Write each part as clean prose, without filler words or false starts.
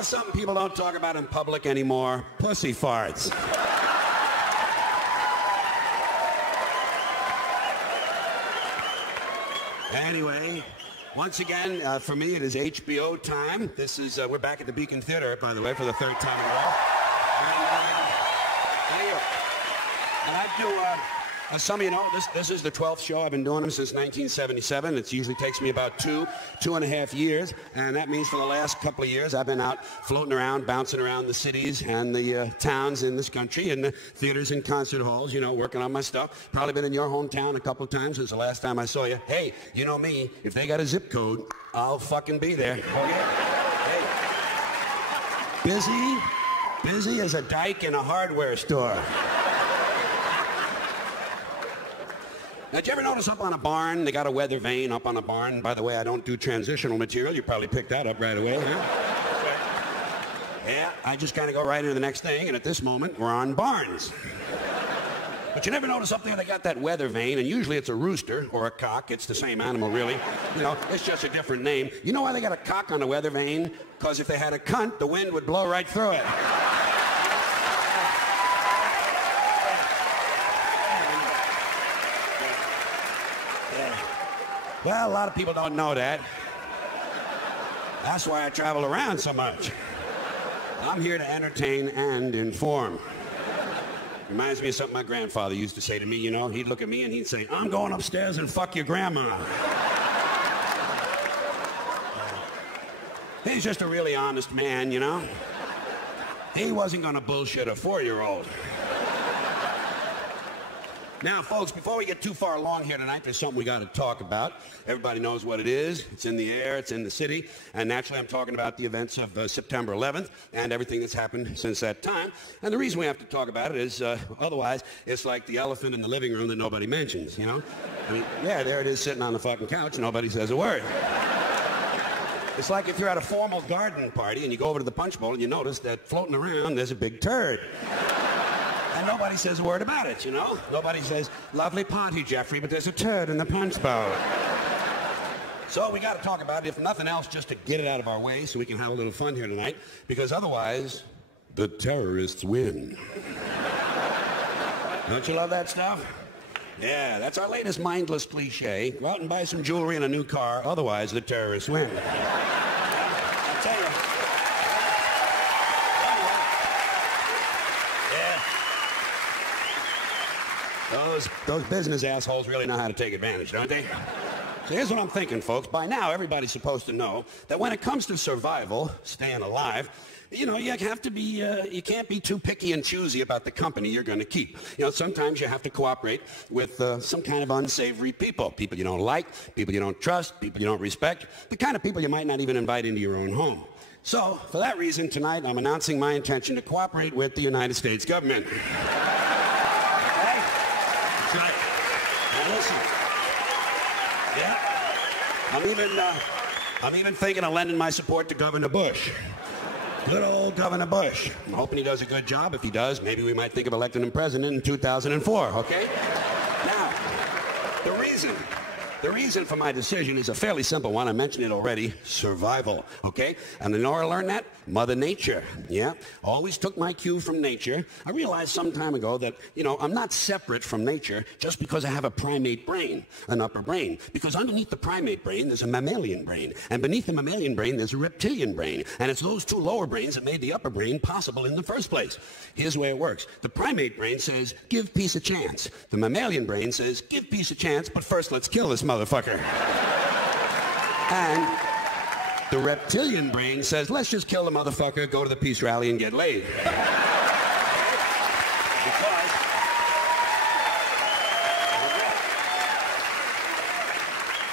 Something people don't talk about in public anymore. Pussy farts. Anyway, once again, for me, it is HBO time. This is, we're back at the Beacon Theater, by the way, for the third time in a row. And I do, as some of you know, this is the 12th show. I've been doing them since 1977. It usually takes me about two and a half years. And that means for the last couple of years, I've been out floating around, bouncing around the cities and the towns in this country and the theaters and concert halls, you know, working on my stuff. Probably been in your hometown a couple of times since the last time I saw you. Hey, you know me, if they got a zip code, I'll fucking be there. Oh, yeah? Hey. Busy as a dyke in a hardware store. Now, did you ever notice up on a barn, they got a weather vane up on a barn? By the way, I don't do transitional material. You probably picked that up right away, huh? Yeah, I just kind of go right into the next thing, and at this moment, we're on barns. But you never notice up there they got that weather vane, and usually it's a rooster or a cock. It's the same animal, really. You know, it's just a different name. You know why they got a cock on the weather vane? Because if they had a cunt, the wind would blow right through it. Well, a lot of people don't know that. That's why I travel around so much. I'm here to entertain and inform. Reminds me of something my grandfather used to say to me, you know. He'd look at me and he'd say, I'm going upstairs and fuck your grandma. He's just a really honest man, you know. He wasn't going to bullshit a 4-year-old. Now, folks, before we get too far along here tonight, there's something we got to talk about. Everybody knows what it is. It's in the air. It's in the city. And naturally, I'm talking about the events of September 11th and everything that's happened since that time. And the reason we have to talk about it is otherwise, it's like the elephant in the living room that nobody mentions, you know? I mean, yeah, there it is sitting on the fucking couch. Nobody says a word. It's like if you're at a formal garden party and you go over to the punch bowl and you notice that floating around, there's a big turd. And nobody says a word about it, you know? Nobody says, lovely party, Jeffrey, but there's a turd in the punch bowl. So we got to talk about it, if nothing else, just to get it out of our way so we can have a little fun here tonight, because otherwise, the terrorists win. Don't you love that stuff? Yeah, that's our latest mindless cliche. Go out and buy some jewelry and a new car, otherwise the terrorists win. I'll tell you. Those business assholes really know how to take advantage, don't they? So here's what I'm thinking, folks. By now, everybody's supposed to know that when it comes to survival, staying alive, you know, you have to be, you can't be too picky and choosy about the company you're going to keep. You know, sometimes you have to cooperate with some kind of unsavory people. People you don't like, people you don't trust, people you don't respect, the kind of people you might not even invite into your own home. So, for that reason, tonight, I'm announcing my intention to cooperate with the United States government. That's right. Now listen. Yeah. I'm even thinking of lending my support to Governor Bush. Good old Governor Bush. I'm hoping he does a good job. If he does, maybe we might think of electing him president in 2004, okay? Now, The reason for my decision is a fairly simple one. I mentioned it already. Survival, okay? And in order to learn that, Mother Nature, yeah? Always took my cue from nature. I realized some time ago that, I'm not separate from nature just because I have a primate brain, an upper brain. Because underneath the primate brain, there's a mammalian brain. And beneath the mammalian brain, there's a reptilian brain. And it's those two lower brains that made the upper brain possible in the first place. Here's the way it works. The primate brain says, give peace a chance. The mammalian brain says, give peace a chance, but first let's kill this motherfucker. And the reptilian brain says, let's just kill the motherfucker, go to the peace rally, and get laid.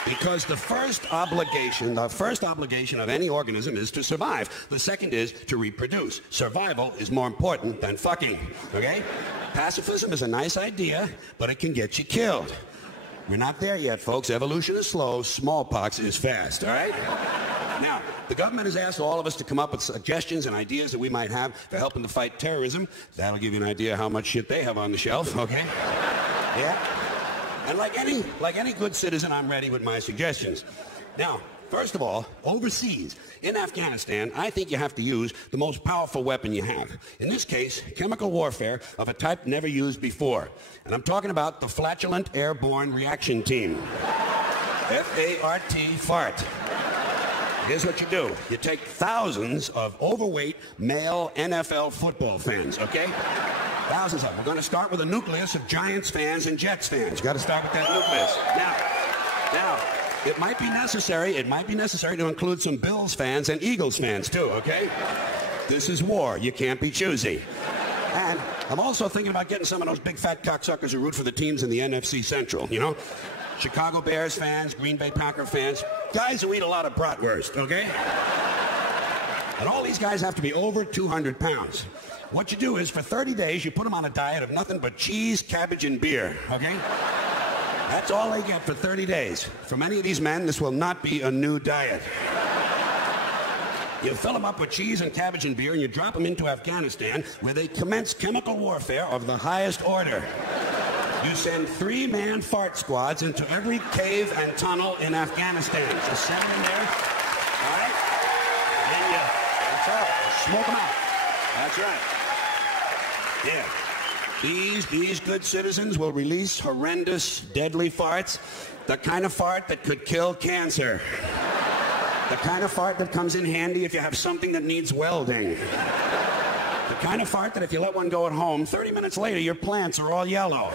Because the first obligation of any organism is to survive. The second is to reproduce. Survival is more important than fucking, okay? Pacifism is a nice idea, but it can get you killed. We're not there yet, folks. Evolution is slow. Smallpox is fast, all right? Now, the government has asked all of us to come up with suggestions and ideas that we might have for helping to fight terrorism. That'll give you an idea how much shit they have on the shelf, okay? Yeah? And like any good citizen, I'm ready with my suggestions. Now, first of all, overseas, in Afghanistan, I think you have to use the most powerful weapon you have. In this case, chemical warfare of a type never used before. And I'm talking about the Flatulent Airborne Reaction Team. F-A-R-T, fart. Here's what you do. You take thousands of overweight male NFL football fans, okay? Thousands of them. We're going to start with a nucleus of Giants fans and Jets fans. You've got to start with that nucleus. Now, it might be necessary to include some Bills fans and Eagles fans too, okay? This is war. You can't be choosy. And I'm also thinking about getting some of those big fat cocksuckers who root for the teams in the NFC Central, Chicago Bears fans, Green Bay Packer fans, guys who eat a lot of bratwurst, okay? And all these guys have to be over 200 pounds. What you do is, for 30 days, you put them on a diet of nothing but cheese, cabbage, and beer, okay? That's all they get for 30 days. For many of these men, this will not be a new diet. You fill them up with cheese and cabbage and beer, and you drop them into Afghanistan, where they commence chemical warfare of the highest order. You send 3-man fart squads into every cave and tunnel in Afghanistan. Just send them in there, all right? Then that's all. Smoke them out. That's right. Yeah. These good citizens will release horrendous, deadly farts. The kind of fart that could kill cancer. The kind of fart that comes in handy if you have something that needs welding. The kind of fart that if you let one go at home, 30 minutes later your plants are all yellow.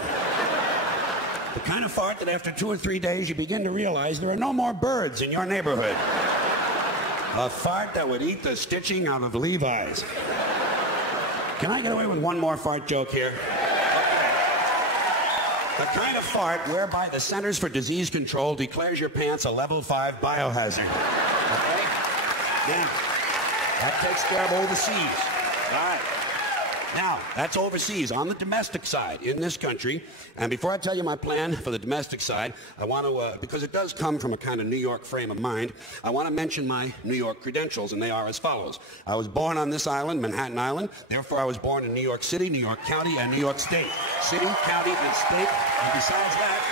The kind of fart that after 2 or 3 days you begin to realize there are no more birds in your neighborhood. A fart that would eat the stitching out of Levi's. Can I get away with one more fart joke here? The kind of fart whereby the Centers for Disease Control declares your pants a level 5 biohazard. Okay? Yeah. That takes care of overseas. All right. Now, that's overseas. On the domestic side, in this country, and before I tell you my plan for the domestic side, I want to, because it does come from a kind of New York frame of mind, I want to mention my New York credentials, and they are as follows. I was born on this island, Manhattan Island. Therefore, I was born in New York City, New York County, and New York State. City, county, and state. And besides that,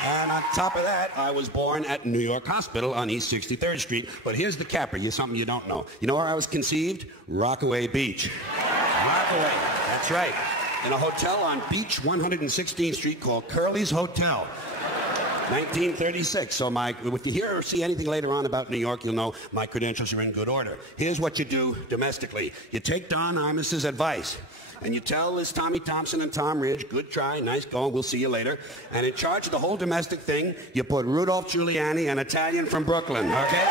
and on top of that, I was born at New York Hospital on East 63rd Street. But here's the capper. Here's something you don't know. You know where I was conceived? Rockaway Beach. Rockaway. That's right. In a hotel on Beach 116th Street called Curly's Hotel. 1936. So if you hear or see anything later on about New York, you'll know my credentials are in good order. Here's what you do domestically. You take Don Imus's advice. And you tell Liz Tommy Thompson and Tom Ridge, good try, nice going, we'll see you later. And in charge of the whole domestic thing, you put Rudolph Giuliani, an Italian from Brooklyn, okay?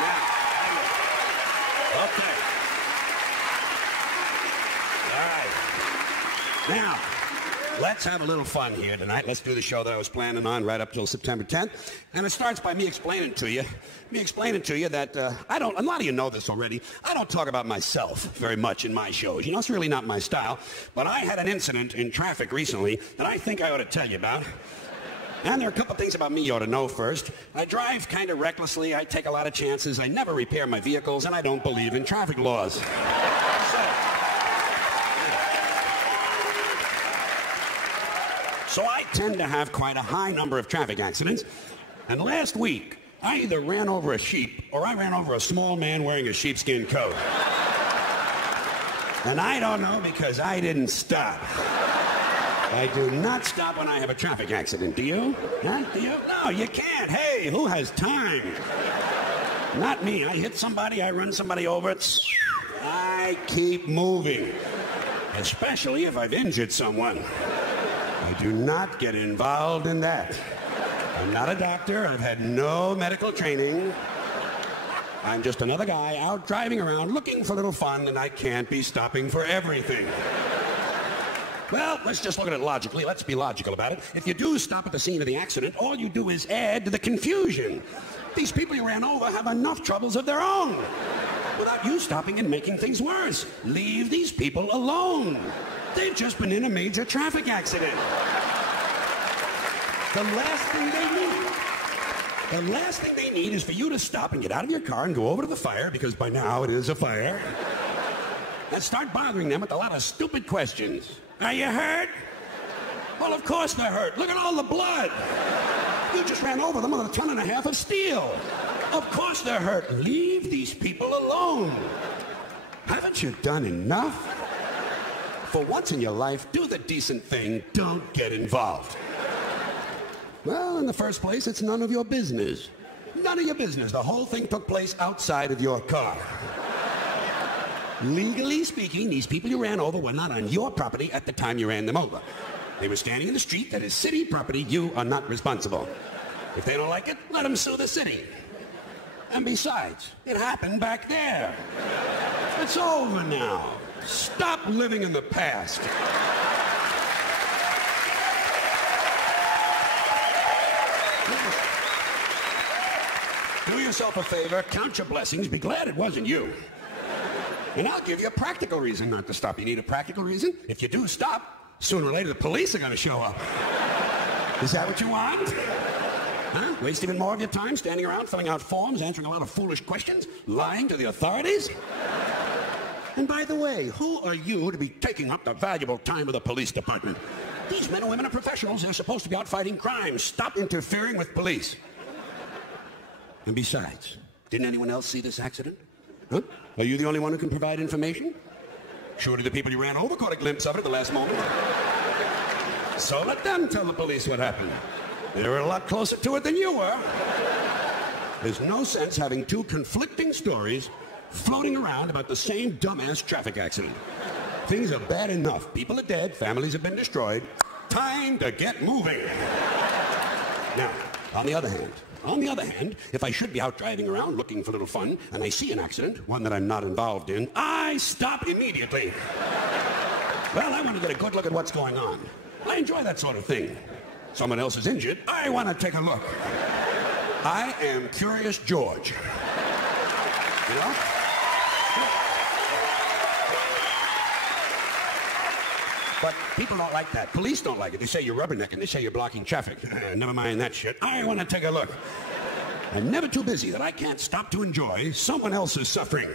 Now, okay. All right. Now, let's have a little fun here tonight. Let's do the show that I was planning on right up till September 10th. And it starts by me explaining to you that a lot of you know this already, I don't talk about myself very much in my shows. It's really not my style. But I had an incident in traffic recently that I think I ought to tell you about. And there are a couple things about me you ought to know first. I drive kind of recklessly. I take a lot of chances. I never repair my vehicles, and I don't believe in traffic laws. So I tend to have quite a high number of traffic accidents. And last week, I either ran over a sheep or I ran over a small man wearing a sheepskin coat. And I don't know because I didn't stop. I do not stop when I have a traffic accident. Do you? Huh? Do you? No, you can't. Hey, who has time? Not me. I hit somebody, I run somebody over. I keep moving. Especially if I've injured someone. I do not get involved in that. I'm not a doctor. I've had no medical training. I'm just another guy out driving around looking for a little fun, and I can't be stopping for everything. Well, let's just look at it logically. Let's be logical about it. If you do stop at the scene of the accident, all you do is add to the confusion. These people you ran over have enough troubles of their own without you stopping and making things worse. Leave these people alone. They've just been in a major traffic accident. The last thing they need is for you to stop and get out of your car and go over to the fire, because by now it is a fire, and start bothering them with a lot of stupid questions. Are you hurt? Well, of course they're hurt. Look at all the blood. You just ran over them with a 1.5 tons of steel. Of course they're hurt. Leave these people alone. Haven't you done enough? For once in your life, do the decent thing. Don't get involved. Well, in the first place, it's none of your business. None of your business. The whole thing took place outside of your car. Legally speaking, these people you ran over were not on your property at the time you ran them over. They were standing in the street that is city property. You are not responsible. If they don't like it, let them sue the city. And besides, it happened back there. It's over now. Stop living in the past. Do yourself a favor, count your blessings, be glad it wasn't you. And I'll give you a practical reason not to stop. You need a practical reason? If you do stop, sooner or later the police are going to show up. Is that what you want? Huh? Waste even more of your time standing around filling out forms, answering a lot of foolish questions, lying to the authorities? And by the way, who are you to be taking up the valuable time of the police department? These men and women are professionals. They're supposed to be out fighting crime. Stop interfering with police. And besides, didn't anyone else see this accident? Huh? Are you the only one who can provide information? Surely the people you ran over caught a glimpse of it at the last moment. So let them tell the police what happened. They were a lot closer to it than you were. There's no sense having two conflicting stories floating around about the same dumbass traffic accident. Things are bad enough. People are dead. Families have been destroyed. Time to get moving. Now, on the other hand, if I should be out driving around looking for a little fun and I see an accident, one that I'm not involved in, I stop immediately. Well, I want to get a good look at what's going on. I enjoy that sort of thing. Someone else is injured. I want to take a look. I am Curious George. You know? But people don't like that. Police don't like it. They say you're rubbernecking. They say you're blocking traffic. Never mind that shit. I want to take a look. I'm never too busy that I can't stop to enjoy someone else's suffering.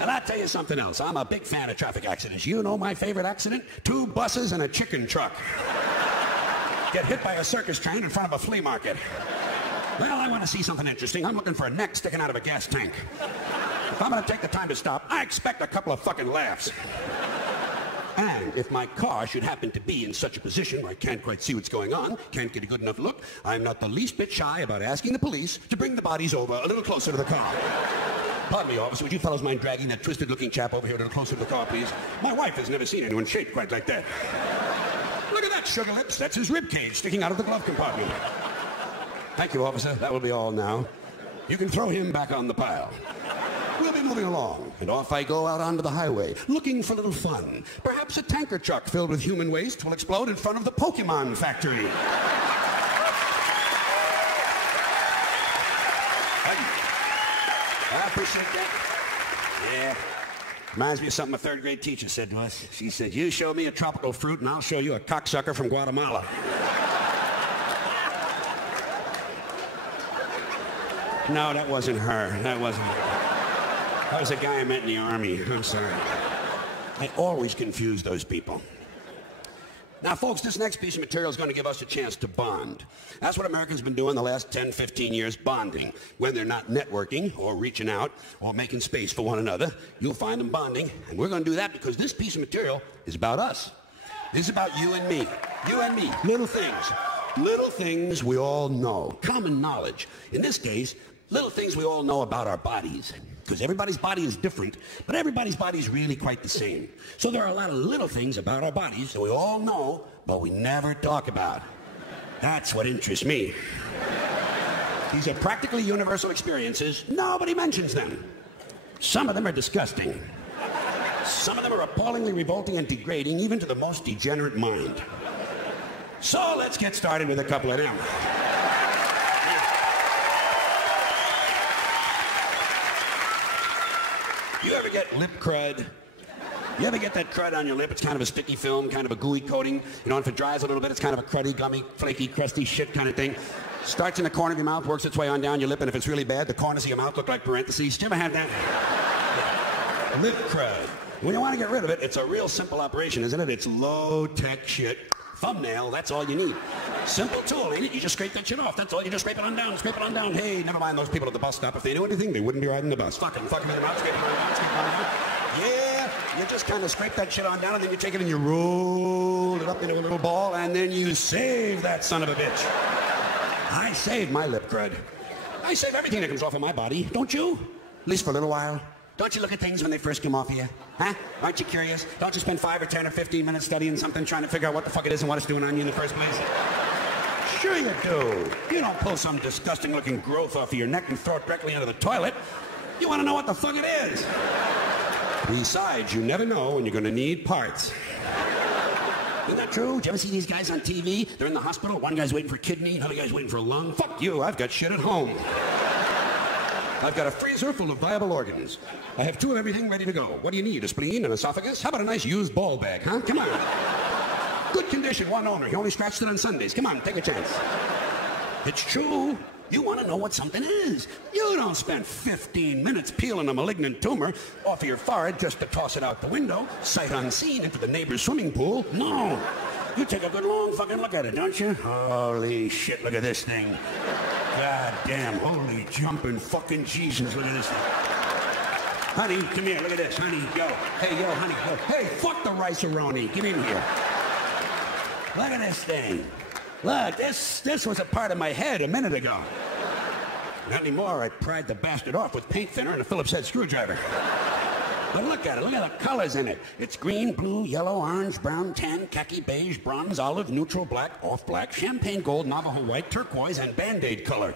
And I'll tell you something else. I'm a big fan of traffic accidents. You know my favorite accident? 2 buses and a chicken truck. Get hit by a circus train in front of a flea market. Well, I want to see something interesting. I'm looking for a neck sticking out of a gas tank. If I'm going to take the time to stop, I expect a couple of fucking laughs. And if my car should happen to be in such a position where I can't quite see what's going on, can't get a good enough look, I'm not the least bit shy about asking the police to bring the bodies over a little closer to the car. Pardon me, officer, would you fellows mind dragging that twisted-looking chap over here a little closer to the car, please? My wife has never seen anyone shaped quite like that. Look at that, sugar lips. That's his rib cage sticking out of the glove compartment. Thank you, officer. That will be all now. You can throw him back on the pile. We'll be moving along, and off I go out onto the highway, looking for a little fun. Perhaps a tanker truck filled with human waste will explode in front of the Pokemon factory. I appreciate that. Yeah. Reminds me of something a third-grade teacher said to us. She said, you show me a tropical fruit, and I'll show you a cocksucker from Guatemala. No, that wasn't her. That was a guy I met in the Army. I'm sorry. I always confuse those people. Now, folks, this next piece of material is going to give us a chance to bond. That's what Americans have been doing the last 10, 15 years, bonding. When they're not networking or reaching out or making space for one another, you'll find them bonding. And we're going to do that because this piece of material is about us. This is about you and me. You and me. Little things. Little things we all know. Common knowledge. In this case, little things we all know about our bodies. Because everybody's body is different, but everybody's body is really quite the same. So there are a lot of little things about our bodies that we all know, but we never talk about. That's what interests me. These are practically universal experiences. Nobody mentions them. Some of them are disgusting. Some of them are appallingly revolting and degrading, even to the most degenerate mind. So let's get started with a couple of them. You ever get lip crud? You ever get that crud on your lip? It's kind of a sticky film, kind of a gooey coating. You know, if it dries a little bit, it's kind of a cruddy, gummy, flaky, crusty shit kind of thing. Starts in the corner of your mouth, works its way on down your lip, and if it's really bad, the corners of your mouth look like parentheses. Do you ever have that? Yeah. Lip crud. When you want to get rid of it, it's a real simple operation, isn't it? It's low-tech shit. Thumbnail, that's all you need. Simple tool, ain't it? You just scrape that shit off. That's all. You just scrape it on down, scrape it on down. Hey, never mind those people at the bus stop. If they knew anything, they wouldn't be riding the bus. Fuck them in the mouth, scrape it on down, scrape it on down. Yeah, you just kind of scrape that shit on down, and then you take it and you roll it up into a little ball, and then you save that son of a bitch. I save my lip crud. I save everything that comes off of my body, don't you? At least for a little while. Don't you look at things when they first come off of you? Huh? Aren't you curious? Don't you spend 5 or 10 or 15 minutes studying something, trying to figure out what the fuck it is and what it's doing on you in the first place? Sure you do. You don't pull some disgusting-looking growth off of your neck and throw it directly into the toilet. You want to know what the fuck it is. Besides, you never know when you're going to need parts. Isn't that true? Do you ever see these guys on TV? They're in the hospital. One guy's waiting for a kidney, another guy's waiting for a lung. Fuck you, I've got shit at home. I've got a freezer full of viable organs. I have 2 of everything ready to go. What do you need, a spleen, an esophagus? How about a nice used ball bag, huh? Come on. Good condition, one owner. He only scratched it on Sundays. Come on, take a chance. It's true. You want to know what something is. You don't spend 15 minutes peeling a malignant tumor off of your forehead just to toss it out the window, sight unseen, into the neighbor's swimming pool. No. You take a good long fucking look at it, don't you? Holy shit, look at this thing. God damn, holy jumping fucking Jesus, look at this thing. Honey, come here, look at this, honey, yo. Hey, yo, honey, yo. Hey, fuck the rice-a-roni, get in here. Look at this thing. Look, this was a part of my head a minute ago. Not anymore, I pried the bastard off with paint thinner and a Phillips head screwdriver. But look at it, look at the colors in it. It's green, blue, yellow, orange, brown, tan, khaki, beige, bronze, olive, neutral, black, off black, champagne gold, Navajo white, turquoise, and Band-Aid color.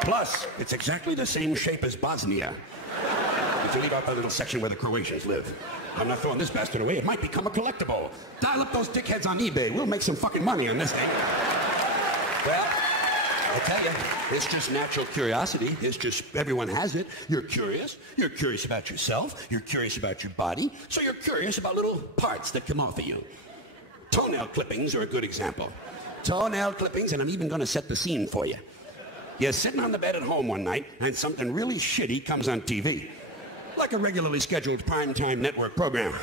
Plus, it's exactly the same shape as Bosnia. If you leave out the little section where the Croatians live. I'm not throwing this bastard away. It might become a collectible. Dial up those dickheads on eBay. We'll make some fucking money on this thing. Well, I tell you, it's just natural curiosity. It's just everyone has it. You're curious. You're curious about yourself. You're curious about your body. So you're curious about little parts that come off of you. Toenail clippings are a good example. Toenail clippings, and I'm even going to set the scene for you. You're sitting on the bed at home one night, and something really shitty comes on TV. Like a regularly scheduled primetime network program.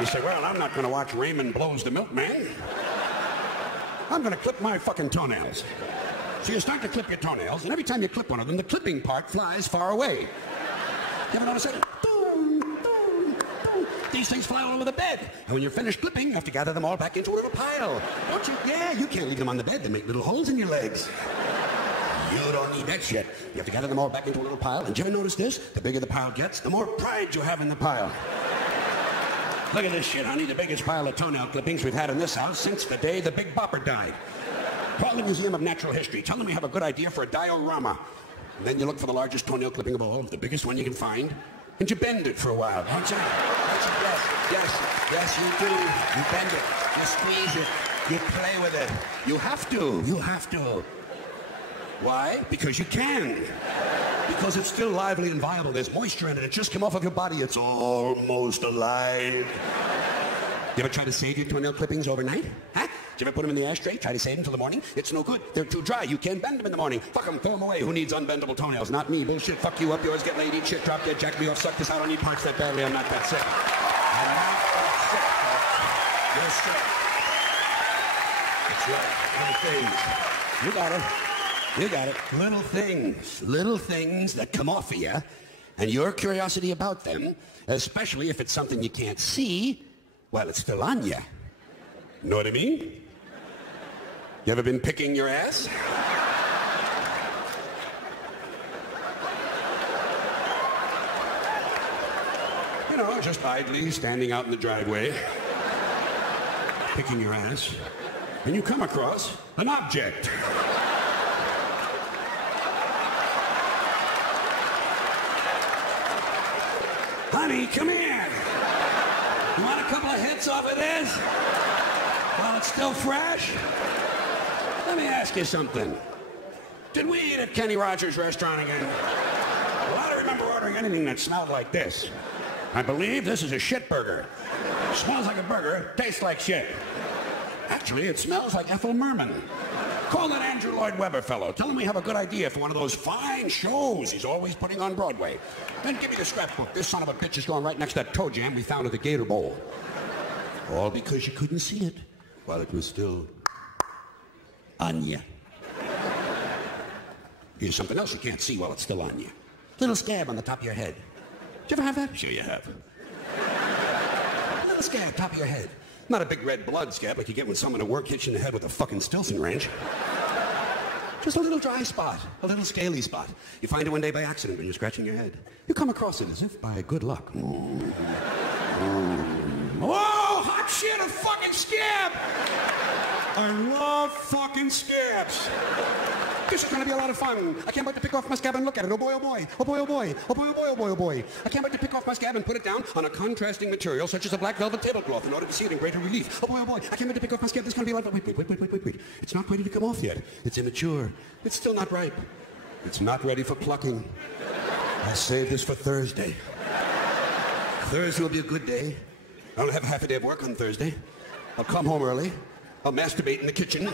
You say, well, I'm not going to watch Raymond Blows the Milkman. I'm going to clip my fucking toenails. So you start to clip your toenails, and every time you clip one of them, the clipping part flies far away. You ever notice it? Boom, boom, boom. These things fly all over the bed. And when you're finished clipping, you have to gather them all back into a little pile. Don't you? Yeah, you can't leave them on the bed. They make little holes in your legs. You don't need that shit. You have to gather them all back into a little pile. And do you ever notice this? The bigger the pile gets, the more pride you have in the pile. Look at this shit, honey. The biggest pile of toenail clippings we've had in this house since the day the Big Bopper died. Call the Museum of Natural History. Tell them we have a good idea for a diorama. And then you look for the largest toenail clipping of all, the biggest one you can find, and you bend it for a while, don't you? Yes, you do. You bend it. You squeeze it. You play with it. You have to. Why? Because you can. Because it's still lively and viable. There's moisture in it. It just came off of your body. It's almost alive. You ever try to save your toenail clippings overnight? Huh? Did you ever put them in the ashtray? Try to save them till the morning? It's no good. They're too dry. You can't bend them in the morning. Fuck them. Throw them away. Who needs unbendable toenails? Not me. Bullshit. Fuck you up. Yours get laid. Eat shit. Drop dead. Jack me off. Suck this. I don't need parts that badly. I'm not that sick. I'm not that sick. Yes, sir. That's right. Little things. You got it. You got it. Little things. Little things that come off of you, and your curiosity about them, especially if it's something you can't see, well, it's still on you. Know what I mean? You ever been picking your ass? You know, just idly standing out in the driveway, picking your ass, and you come across an object. Honey, come here. You want a couple of hits off of this? While it's still fresh? Let me ask you something. Did we eat at Kenny Rogers' restaurant again? Well, I don't remember ordering anything that smelled like this. I believe this is a shit burger. Smells like a burger, tastes like shit. Actually, it smells like Ethel Merman. Call that Andrew Lloyd Webber fellow. Tell him we have a good idea for one of those fine shows he's always putting on Broadway. Then give me the scrapbook. This son of a bitch is going right next to that toe jam we found at the Gator Bowl. All because you couldn't see it while it was still on you. Here's something else you can't see while it's still on you. Little scab on the top of your head. Did you ever have that? Sure you have. A little scab, top of your head. Not a big red blood scab like you get when someone at work hits you in the head with a fucking Stilson wrench. Just a little dry spot, a little scaly spot. You find it one day by accident when you're scratching your head. You come across it as if by good luck. Whoa, hot shit, a fucking scab! I love fucking scabs. This is going to be a lot of fun. I can't wait to pick off my scab and look at it. Oh boy, oh boy. Oh boy, oh boy. Oh boy, oh boy, oh boy, oh boy. I can't wait to pick off my scab and put it down on a contrasting material such as a black velvet tablecloth in order to see it in greater relief. Oh boy, oh boy. I can't wait to pick off my scab. This is going to be like... Wait. It's not ready to come off yet. It's immature. It's still not ripe. It's not ready for plucking. I saved this for Thursday. Thursday will be a good day. I'll have half a day of work on Thursday. I'll come home early. I'll masturbate in the kitchen.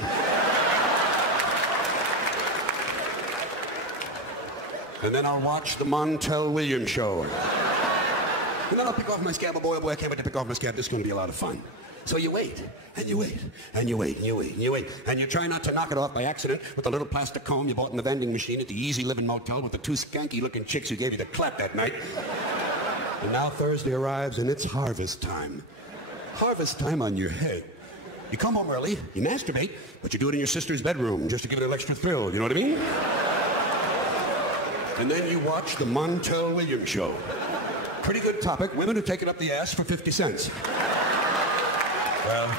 And then I'll watch the Montel Williams show. And then I'll pick off my scab. Oh boy, I can't wait to pick off my scab. This is going to be a lot of fun. So you wait, and you wait, and you wait, and you wait, and you wait. And you try not to knock it off by accident with the little plastic comb you bought in the vending machine at the Easy Living Motel with the two skanky-looking chicks who gave you the clap that night. And now Thursday arrives, and it's harvest time. Harvest time on your head. You come home early, you masturbate, but you do it in your sister's bedroom just to give it an extra thrill. You know what I mean? And then you watch the Montel Williams show. Pretty good topic. Women who take it up the ass for 50 cents. Well,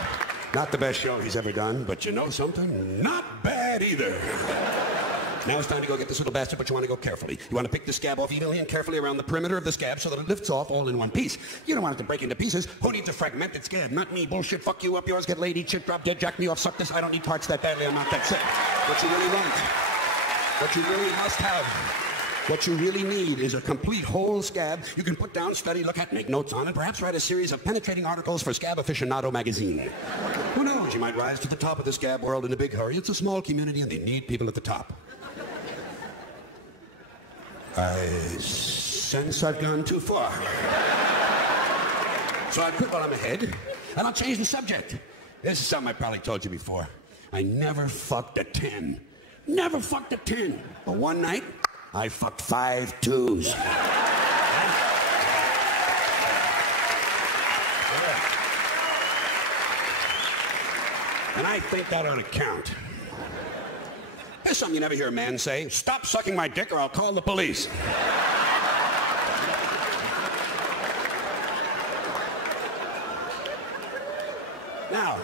not the best show he's ever done, but you know something? Not bad either. Now it's time to go get this little bastard, but you want to go carefully. You want to pick the scab off evenly and carefully around the perimeter of the scab so that it lifts off all in one piece. You don't want it to break into pieces. Who needs a fragmented scab? Not me. Bullshit. Fuck you up yours. Get laid, eat shit, drop dead, jack me off, suck this. I don't need parts that badly. I'm not that sick. What you really want, what you really must have, what you really need is a complete whole scab you can put down, study, look at, make notes on, and perhaps write a series of penetrating articles for Scab Aficionado magazine. Who knows? You might rise to the top of the scab world in a big hurry. It's a small community and they need people at the top. I sense I've gone too far. So I quit while I'm ahead, and I'll change the subject. This is something I probably told you before. I never fucked a 10. Never fucked a 10. But one night, I fucked 5 2s. And I think that ought to count. Here's something you never hear a man say. Stop sucking my dick or I'll call the police. Now,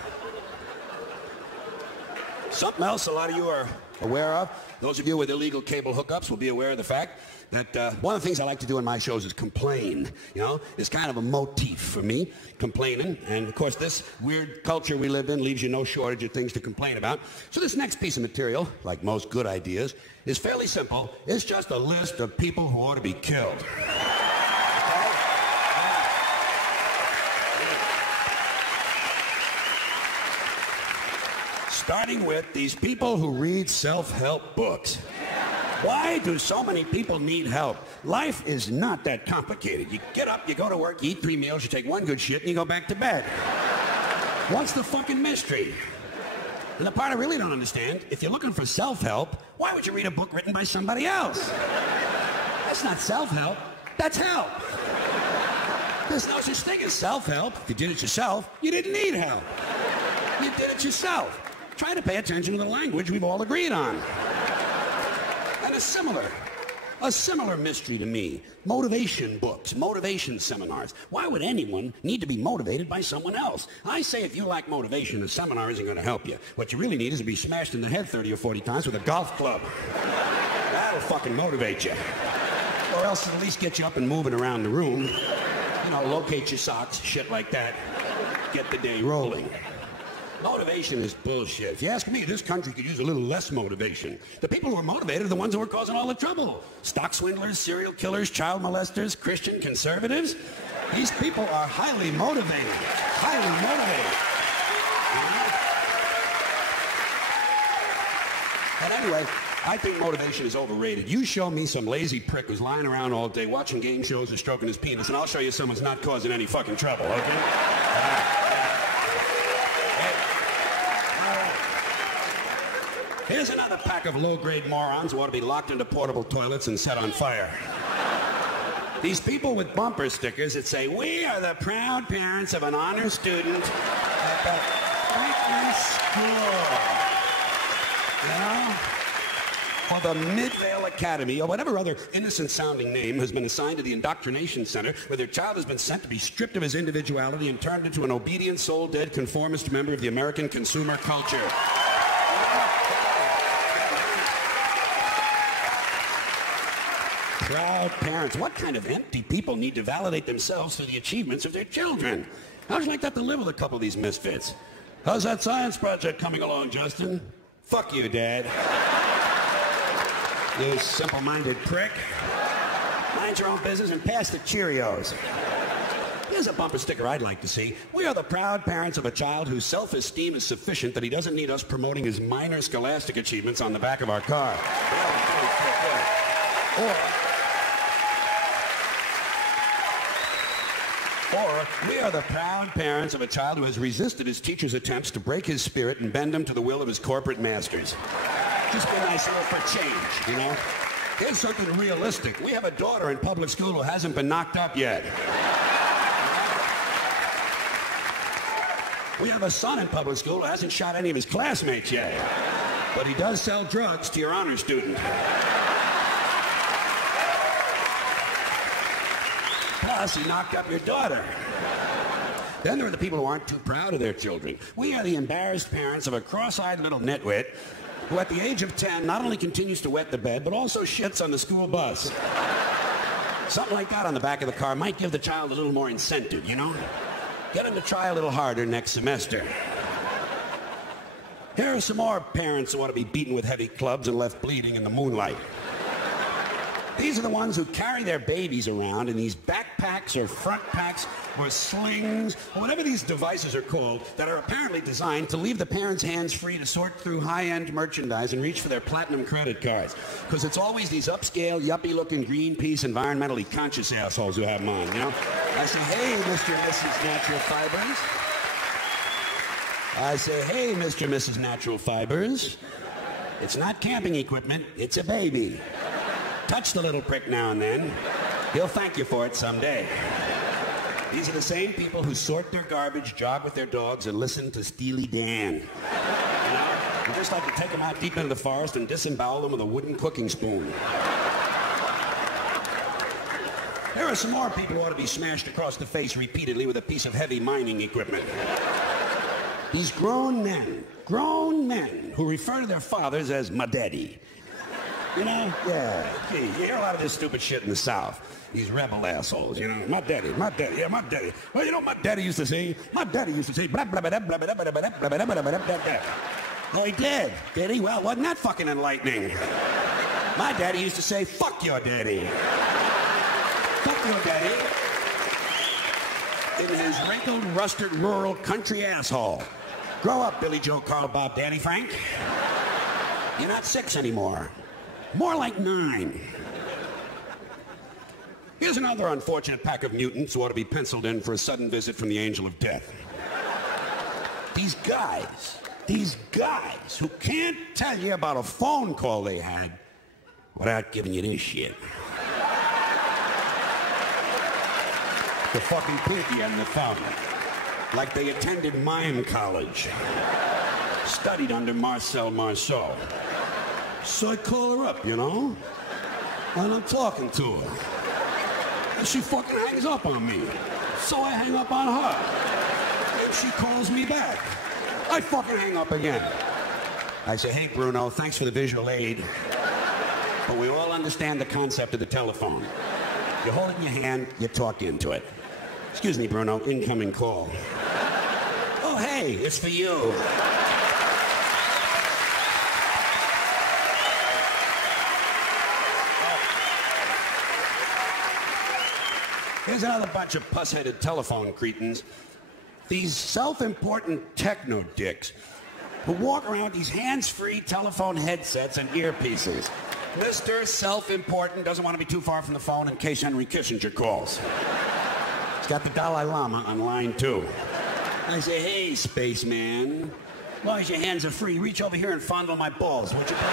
something else a lot of you are aware of. Those of you with illegal cable hookups will be aware of the fact that one of the things I like to do in my shows is complain. You know, it's kind of a motif for me, complaining. And of course, this weird culture we live in leaves you no shortage of things to complain about. So this next piece of material, like most good ideas, is fairly simple. It's just a list of people who ought to be killed. Starting with these people who read self-help books. Why do so many people need help? Life is not that complicated. You get up, you go to work, you eat 3 meals, you take 1 good shit, and you go back to bed. What's the fucking mystery? And the part I really don't understand, if you're looking for self-help, why would you read a book written by somebody else? That's not self-help. That's help. There's no such thing as self-help. If you did it yourself, you didn't need help. You did it yourself. Try to pay attention to the language we've all agreed on. And a similar mystery to me, motivation books, motivation seminars. Why would anyone need to be motivated by someone else? I say if you lack motivation, a seminar isn't going to help you. What you really need is to be smashed in the head 30 or 40 times with a golf club. That'll fucking motivate you. Or else at least get you up and moving around the room. You know, locate your socks, shit like that. Get the day rolling. Motivation is bullshit. If you ask me, this country could use a little less motivation. The people who are motivated are the ones who are causing all the trouble. Stock swindlers, serial killers, child molesters, Christian conservatives. These people are highly motivated. Highly motivated. But anyway, I think motivation is overrated. You show me some lazy prick who's lying around all day watching game shows or stroking his penis, and I'll show you someone's not causing any fucking trouble, okay? Here's another pack of low-grade morons who ought to be locked into portable toilets and set on fire. These people with bumper stickers that say, "We are the proud parents of an honor student at the freaking school." You know? Or the Midvale Academy, or whatever other innocent-sounding name has been assigned to the indoctrination center where their child has been sent to be stripped of his individuality and turned into an obedient, soul-dead, conformist member of the American consumer culture. Proud parents. What kind of empty people need to validate themselves through the achievements of their children? How'd you like that to live with a couple of these misfits? How's that science project coming along, Justin? Fuck you, Dad. You simple-minded prick. Mind your own business and pass the Cheerios. Here's a bumper sticker I'd like to see. We are the proud parents of a child whose self-esteem is sufficient that he doesn't need us promoting his minor scholastic achievements on the back of our car. Or we are the proud parents of a child who has resisted his teacher's attempts to break his spirit and bend him to the will of his corporate masters. Just be nice little for change, you know? Here's something realistic. We have a daughter in public school who hasn't been knocked up yet. We have a son in public school who hasn't shot any of his classmates yet. But he does sell drugs to your honor student. Plus, he knocked up your daughter. Then there are the people who aren't too proud of their children. We are the embarrassed parents of a cross-eyed little nitwit who at the age of 10 not only continues to wet the bed, but also shits on the school bus. Something like that on the back of the car might give the child a little more incentive, you know? Get him to try a little harder next semester. Here are some more parents who want to be beaten with heavy clubs and left bleeding in the moonlight. These are the ones who carry their babies around in these backpacks or front packs or slings or whatever these devices are called that are apparently designed to leave the parents' hands free to sort through high-end merchandise and reach for their platinum credit cards. Because it's always these upscale, yuppie-looking Greenpeace, environmentally conscious assholes who have them on, you know? I say, "Hey, Mr. and Mrs. Natural Fibers." I say, "Hey, Mr. and Mrs. Natural Fibers. It's not camping equipment, it's a baby. Touch the little prick now and then. He'll thank you for it someday." These are the same people who sort their garbage, jog with their dogs, and listen to Steely Dan. You know? You just like to take them out deep into the forest and disembowel them with a wooden cooking spoon. There are some more people who ought to be smashed across the face repeatedly with a piece of heavy mining equipment. These grown men who refer to their fathers as "my daddy." You know? Yeah. Gee, you hear a lot of this stupid shit in the South. These rebel assholes, you know? "My daddy, yeah, my daddy." Well, you know what my daddy used to say? My daddy used to say, blah, blah, blah, blah, blah, blah, blah, blah, blah, blah, blah, blah, blah. Oh, he did he? Well, wasn't that fucking enlightening? My daddy used to say, "Fuck your daddy." Fuck your daddy. In his wrinkled, rusted, rural country asshole. Grow up, Billy Joe, Carl, Bob, Danny, Frank. You're not 6 anymore. More like 9. Here's another unfortunate pack of mutants who ought to be penciled in for a sudden visit from the angel of death. these guys who can't tell you about a phone call they had without giving you this shit. The fucking pinky and the thumb. Like they attended mime college. Studied under Marcel Marceau. So I call her up, you know? And I'm talking to her. And she fucking hangs up on me. So I hang up on her. And she calls me back. I fucking hang up again. I say, hey, Bruno, thanks for the visual aid. But we all understand the concept of the telephone. You hold it in your hand, you talk into it. Excuse me, Bruno, incoming call. Oh, hey, it's for you. Here's another bunch of puss-headed telephone cretins. These self-important techno dicks who walk around with these hands-free telephone headsets and earpieces. Mr. Self-Important doesn't want to be too far from the phone in case Henry Kissinger calls. He's got the Dalai Lama on line 2. I say, hey, spaceman, as long as your hands are free, reach over here and fondle my balls, would you please?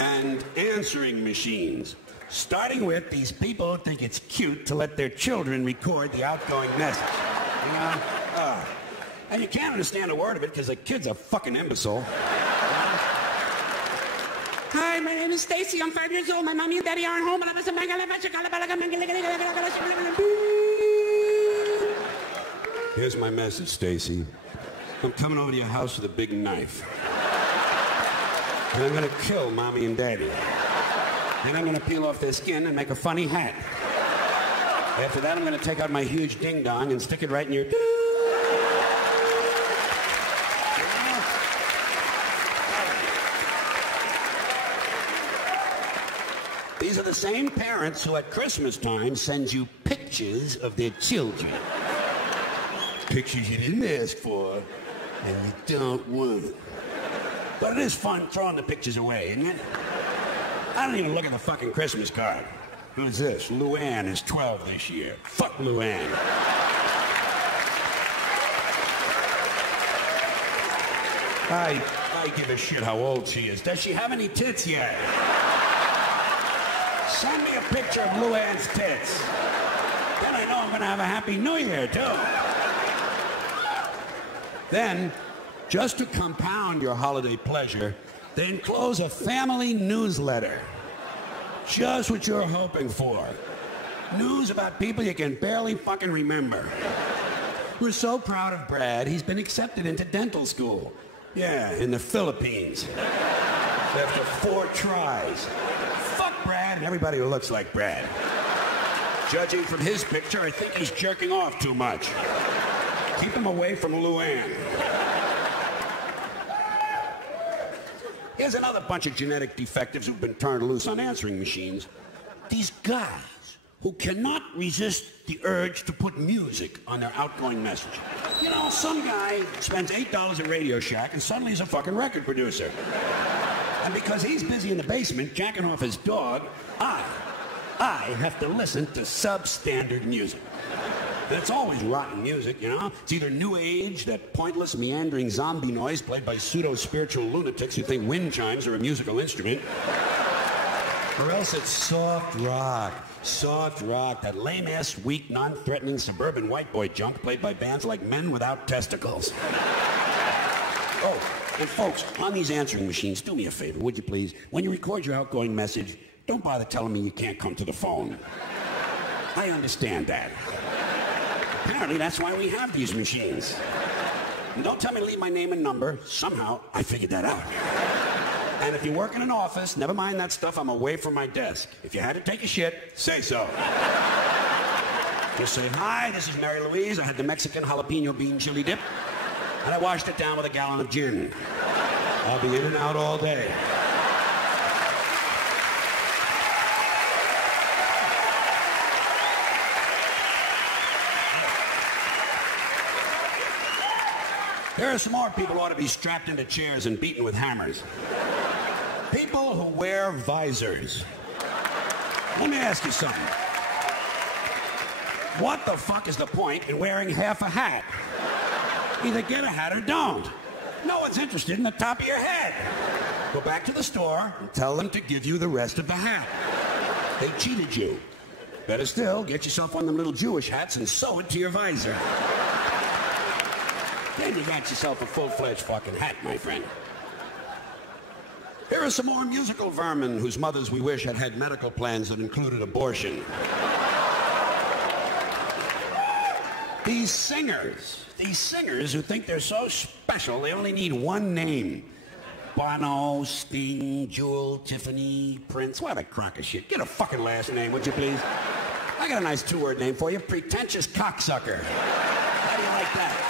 And answering machines, starting with these people who think it's cute to let their children record the outgoing message. You know? And you can't understand a word of it because the kid's a fucking imbecile. Hi, my name is Stacy. I'm 5 years old. My mommy and daddy aren't home. Here's my message, Stacy. I'm coming over to your house with a big knife. And I'm gonna kill mommy and daddy. And I'm gonna peel off their skin and make a funny hat. After that, I'm gonna take out my huge ding-dong and stick it right in your... These are the same parents who at Christmas time send you pictures of their children. Pictures you didn't ask for and you don't want. But it is fun throwing the pictures away, isn't it? I don't even look at the fucking Christmas card. Who's this? Luann is 12 this year. Fuck Luann. I give a shit how old she is. Does she have any tits yet? Send me a picture of Luann's tits. Then I know I'm gonna have a happy new year, too. Then, just to compound your holiday pleasure, they enclose a family newsletter. Just what you're hoping for. News about people you can barely fucking remember. We're so proud of Brad, he's been accepted into dental school. Yeah, in the Philippines. After 4 tries. Fuck Brad and everybody who looks like Brad. Judging from his picture, I think he's jerking off too much. Keep him away from Luann. Here's another bunch of genetic defectives who've been turned loose on answering machines. These guys who cannot resist the urge to put music on their outgoing message. You know, some guy spends $8 at Radio Shack and suddenly he's a fucking record producer. And because he's busy in the basement jacking off his dog, I have to listen to substandard music. And it's always rotten music, you know? It's either new age, that pointless, meandering zombie noise played by pseudo-spiritual lunatics who think wind chimes are a musical instrument. Or else it's soft rock, that lame-ass, weak, non-threatening suburban white boy junk played by bands like Men Without Testicles. Oh, and folks, on these answering machines, do me a favor, would you please? When you record your outgoing message, don't bother telling me you can't come to the phone. I understand that. Apparently, that's why we have these machines. And don't tell me to leave my name and number. Somehow, I figured that out. And if you work in an office, never mind that stuff, I'm away from my desk. If you had to take a shit, say so. Just say, hi, this is Mary Louise. I had the Mexican jalapeno bean chili dip, and I washed it down with a gallon of gin. I'll be in and out all day. There are some more people who ought to be strapped into chairs and beaten with hammers. People who wear visors. Let me ask you something. What the fuck is the point in wearing half a hat? Either get a hat or don't. No one's interested in the top of your head. Go back to the store and tell them to give you the rest of the hat. They cheated you. Better still, get yourself one of them little Jewish hats and sew it to your visor. Then you got yourself a full-fledged fucking hat, my friend. Here are some more musical vermin whose mothers we wish had had medical plans that included abortion. These singers who think they're so special, they only need one name. Bono, Sting, Jewel, Tiffany, Prince. What a crock of shit. Get a fucking last name, would you please? I got a nice two-word name for you. Pretentious cocksucker. How do you like that?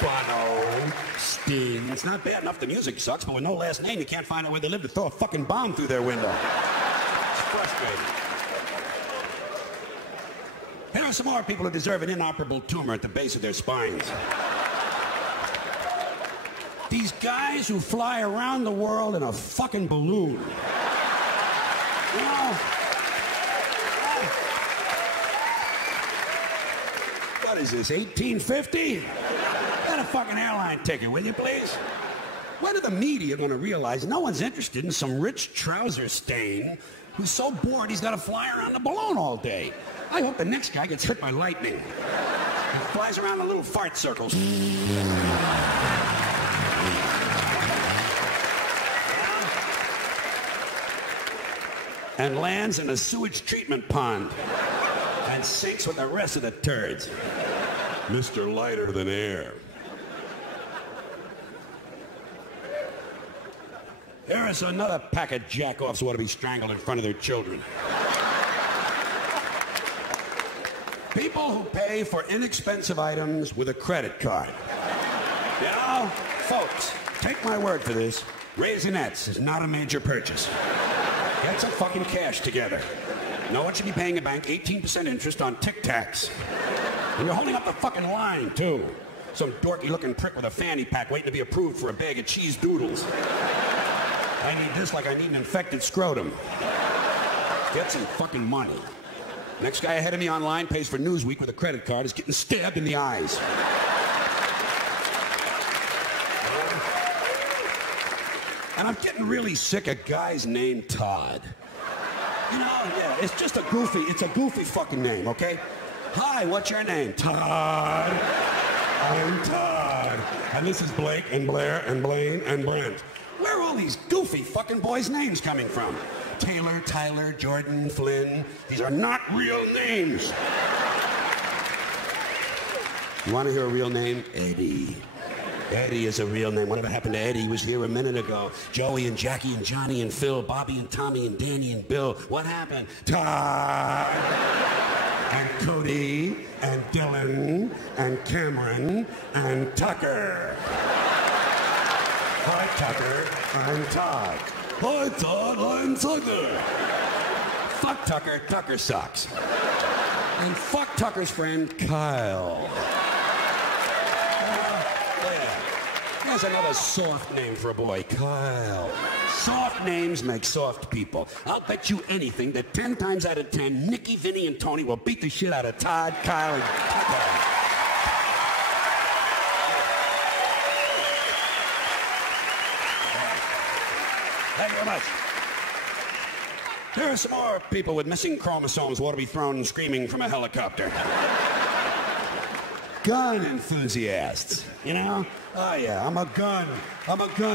Bono, Sting. It's not bad enough the music sucks, but with no last name, you can't find out where they live to throw a fucking bomb through their window. It's frustrating. There are some more people who deserve an inoperable tumor at the base of their spines. These guys who fly around the world in a fucking balloon. You know, what is this, 1850? Get a fucking airline ticket, will you please? When are the media going to realize no one's interested in some rich trouser stain who's so bored he's got to fly around the balloon all day? I hope the next guy gets hit by lightning. He flies around in little fart circles. And lands in a sewage treatment pond and sinks with the rest of the turds. Mr. Lighter Than Air. Here is another pack of jack-offs who ought to be strangled in front of their children. People who pay for inexpensive items with a credit card. You know, folks, take my word for this. Raisinets is not a major purchase. Get some fucking cash together. No one should be paying a bank 18% interest on Tic Tacs. And you're holding up the fucking line, too. Some dorky-looking prick with a fanny pack waiting to be approved for a bag of cheese doodles. I need this like I need an infected scrotum. Get some fucking money. Next guy ahead of me online pays for Newsweek with a credit card is getting stabbed in the eyes. And I'm getting really sick of guys named Todd. You know, yeah, it's just a goofy fucking name, okay? Hi, what's your name? Todd. I'm Todd. And this is Blake and Blair and Blaine and Brent. Where are all these goofy fucking boys' names coming from? Taylor, Tyler, Jordan, Flynn. These are not real names. You want to hear a real name? Eddie. Eddie is a real name. Whatever happened to Eddie? He was here a minute ago. Joey and Jackie and Johnny and Phil, Bobby and Tommy and Danny and Bill. What happened? Todd and Cody and Dylan and Cameron and Tucker. Hi, Tucker. I'm Todd. Hi, Todd. I'm Tucker. Fuck Tucker. Tucker sucks. And fuck Tucker's friend, Kyle. There's another soft name for a boy, Kyle. Soft names make soft people. I'll bet you anything that 10 times out of 10, Nicky, Vinny, and Tony will beat the shit out of Todd, Kyle, and Tucker. Thank you very much. There are some more people with missing chromosomes who ought to be thrown screaming from a helicopter. Gun enthusiasts, you know? Oh, yeah, I'm a gun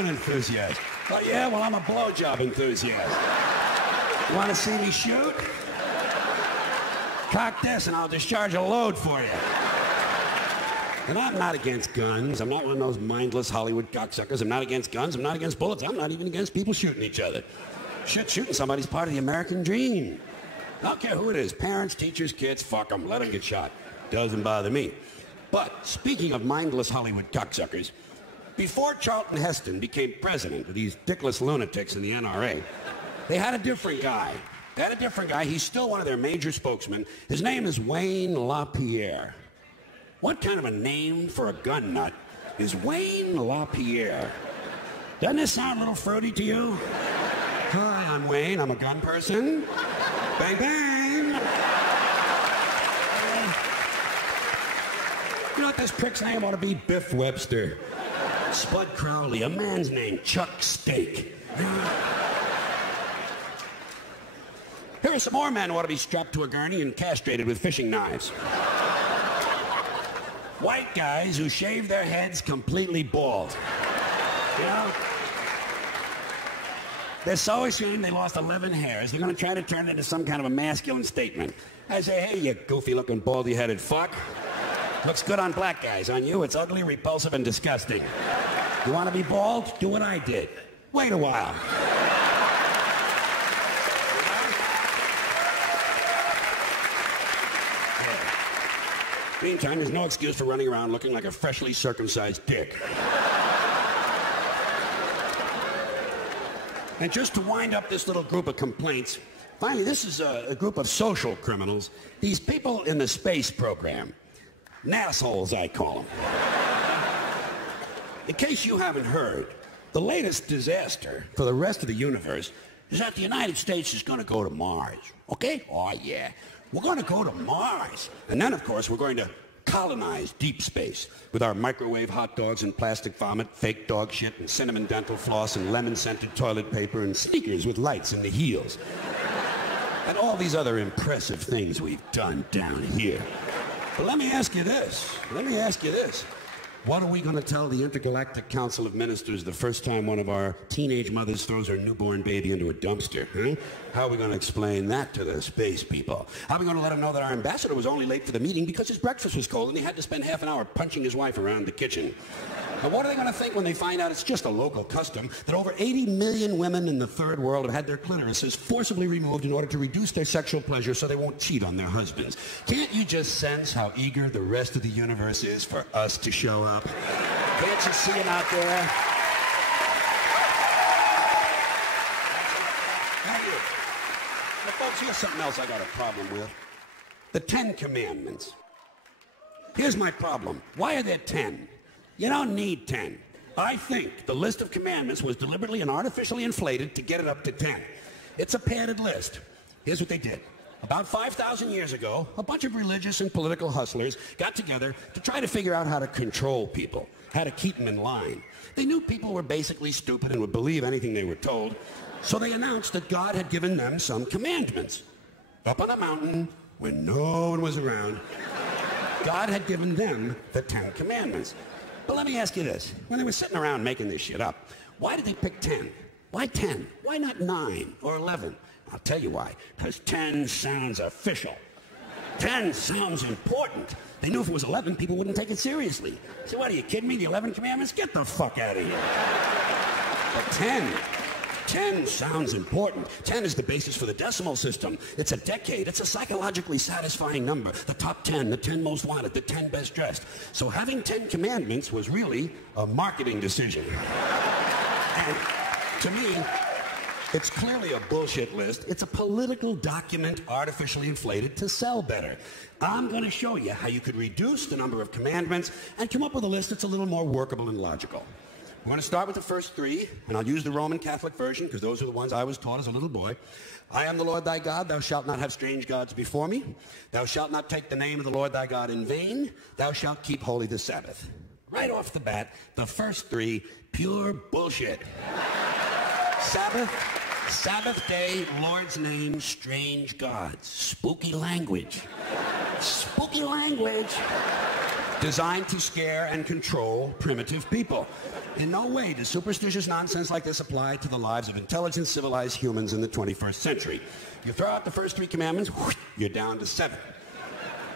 enthusiast. Oh, yeah, well, I'm a blowjob enthusiast. You want to see me shoot? Cock this and I'll discharge a load for you. And I'm not against guns. I'm not one of those mindless Hollywood cocksuckers. I'm not against guns. I'm not against bullets. I'm not even against people shooting each other. Shit, shooting somebody's part of the American dream. I don't care who it is. Parents, teachers, kids, fuck them. Let them get shot. Doesn't bother me. But speaking of mindless Hollywood cocksuckers, before Charlton Heston became president of these dickless lunatics in the NRA, they had a different guy. He's still one of their major spokesmen. His name is Wayne LaPierre. What kind of a name for a gun nut is Wayne LaPierre? Doesn't this sound a little fruity to you? Hi, I'm Wayne. I'm a gun person. Bang, bang. You know what this prick's name ought to be? Biff Webster. Spud Crowley, a man's name, Chuck Steak. Here are some more men who ought to be strapped to a gurney and castrated with fishing knives. White guys who shave their heads completely bald. You know? They're so ashamed they lost 11 hairs, they're going to try to turn it into some kind of a masculine statement. I say, hey, you goofy-looking, baldy-headed fuck. Looks good on black guys. On you, it's ugly, repulsive, and disgusting. You want to be bald? Do what I did. Wait a while. Meantime, there's no excuse for running around looking like a freshly circumcised dick. And just to wind up this little group of complaints, finally, this is a group of social criminals. These people in the space program. Nassholes, I call them. In case you haven't heard, the latest disaster for the rest of the universe is that the United States is going to go to Mars. Okay? Oh, yeah. We're going to go to Mars. And then, of course, we're going to colonize deep space with our microwave hot dogs and plastic vomit, fake dog shit, and cinnamon dental floss, and lemon-scented toilet paper, and sneakers with lights in the heels. And all these other impressive things we've done down here. But let me ask you this. What are we going to tell the Intergalactic Council of Ministers the first time one of our teenage mothers throws her newborn baby into a dumpster? Huh? How are we going to explain that to the space people? How are we going to let them know that our ambassador was only late for the meeting because his breakfast was cold and he had to spend half an hour punching his wife around the kitchen? And what are they going to think when they find out it's just a local custom that over 80 million women in the third world have had their clitorises forcibly removed in order to reduce their sexual pleasure so they won't cheat on their husbands? Can't you just sense how eager the rest of the universe is for us to show up? Can't you see them out there? Thank you. Now, folks, here's something else I got a problem with. The 10 Commandments. Here's my problem. Why are there 10? You don't need 10. I think the list of commandments was deliberately and artificially inflated to get it up to 10. It's a padded list. Here's what they did. About 5,000 years ago, a bunch of religious and political hustlers got together to try to figure out how to control people, how to keep them in line. They knew people were basically stupid and would believe anything they were told, so they announced that God had given them some commandments. Up on a mountain, when no one was around, God had given them the 10 Commandments. But let me ask you this. When they were sitting around making this shit up, why did they pick 10? Why 10? Why not 9 or 11? I'll tell you why. Because 10 sounds official. 10 sounds important. They knew if it was 11, people wouldn't take it seriously. So what, are you kidding me? The 11 Commandments? Get the fuck out of here. But 10 sounds important. 10 is the basis for the decimal system. It's a decade. It's a psychologically satisfying number. The top 10, the 10 most wanted, the 10 best dressed. So having 10 commandments was really a marketing decision. And to me, it's clearly a bullshit list. It's a political document artificially inflated to sell better. I'm going to show you how you could reduce the number of commandments and come up with a list that's a little more workable and logical. We're going to start with the first 3, and I'll use the Roman Catholic version because those are the ones I was taught as a little boy. I am the Lord thy God. Thou shalt not have strange gods before me. Thou shalt not take the name of the Lord thy God in vain. Thou shalt keep holy the Sabbath. Right off the bat, the first 3, pure bullshit. Sabbath day, Lord's name, strange gods. Spooky language. Spooky language. Designed to scare and control primitive people. In no way does superstitious nonsense like this apply to the lives of intelligent, civilized humans in the 21st century. You throw out the first 3 commandments, you're down to 7.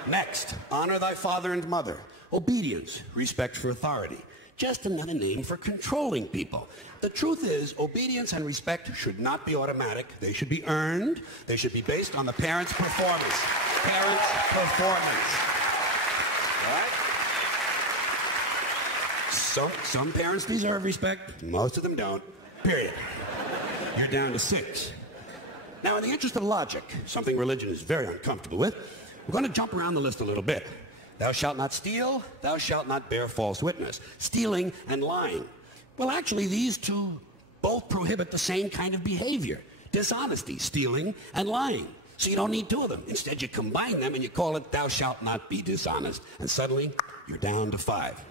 Next, honor thy father and mother. Obedience, respect for authority. Just another name for controlling people. The truth is, obedience and respect should not be automatic. They should be earned. They should be based on the parent's performance. Parent's performance. All right? Some parents deserve respect. Most of them don't. Period. You're down to 6. Now, in the interest of logic, something religion is very uncomfortable with, we're going to jump around the list a little bit. Thou shalt not steal. Thou shalt not bear false witness. Stealing and lying. Well, actually, these two both prohibit the same kind of behavior. Dishonesty, stealing, and lying. So you don't need two of them. Instead, you combine them and you call it thou shalt not be dishonest. And suddenly, you're down to 5.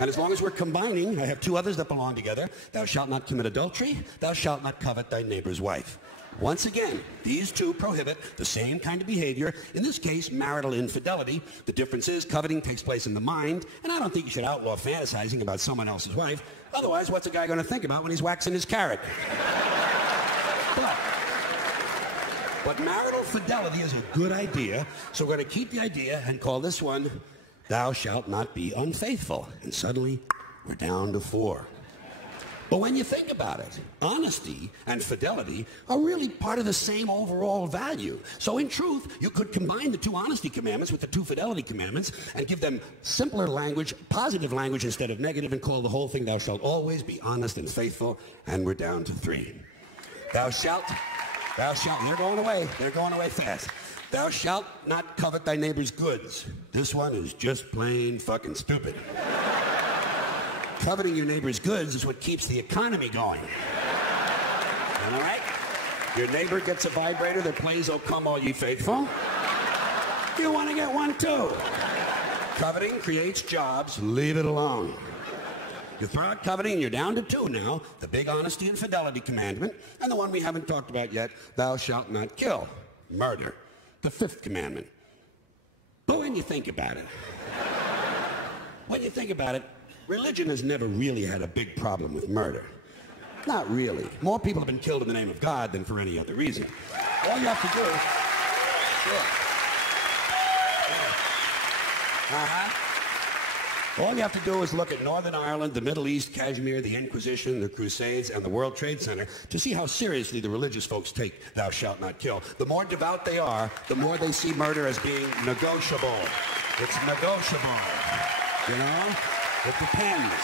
And as long as we're combining, I have 2 others that belong together. Thou shalt not commit adultery. Thou shalt not covet thy neighbor's wife. Once again, these 2 prohibit the same kind of behavior, in this case, marital infidelity. The difference is coveting takes place in the mind, and I don't think you should outlaw fantasizing about someone else's wife. Otherwise, what's a guy going to think about when he's waxing his carrot? But marital fidelity is a good idea, so we're going to keep the idea and call this one, thou shalt not be unfaithful. And suddenly, we're down to 4. But when you think about it, honesty and fidelity are really part of the same overall value. So in truth, you could combine the 2 honesty commandments with the 2 fidelity commandments and give them simpler language, positive language instead of negative, and call the whole thing, thou shalt always be honest and faithful. And we're down to 3. Thou shalt, they're going away fast. Thou shalt not covet thy neighbor's goods. This one is just plain fucking stupid. Coveting your neighbor's goods is what keeps the economy going. All right? Your neighbor gets a vibrator that plays "O Come All Ye Faithful." You want to get one too. Coveting creates jobs. Leave it alone. You throw out coveting and you're down to 2 now. The big honesty and fidelity commandment, and the one we haven't talked about yet, thou shalt not kill. Murder. The 5th commandment. But when you think about it, religion has never really had a big problem with murder. Not really. More people have been killed in the name of God than for any other reason. All you have to do is... All you have to do is look at Northern Ireland, the Middle East, Kashmir, the Inquisition, the Crusades, and the World Trade Center to see how seriously the religious folks take thou shalt not kill. The more devout they are, the more they see murder as being negotiable. It's negotiable. You know? It depends.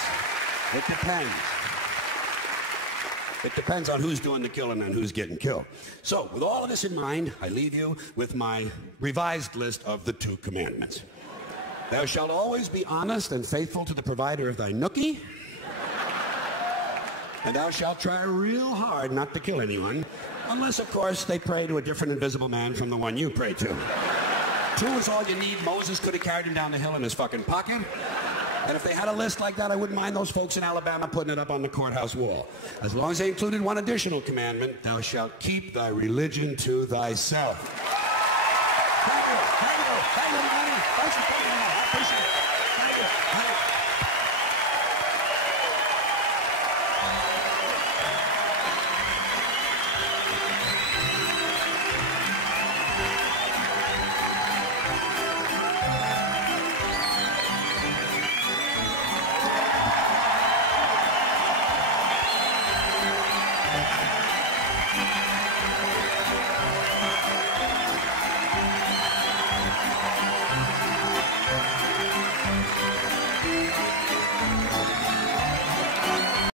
It depends on who's doing the killing and who's getting killed. So, with all of this in mind, I leave you with my revised list of the 2 commandments. Thou shalt always be honest and faithful to the provider of thy nookie. And thou shalt try real hard not to kill anyone, unless, of course, they pray to a different invisible man from the one you pray to. 2 is all you need. Moses could have carried him down the hill in his fucking pocket. And if they had a list like that, I wouldn't mind those folks in Alabama putting it up on the courthouse wall. As long as they included one additional commandment, thou shalt keep thy religion to thyself. Thank you, everybody. Thanks for coming.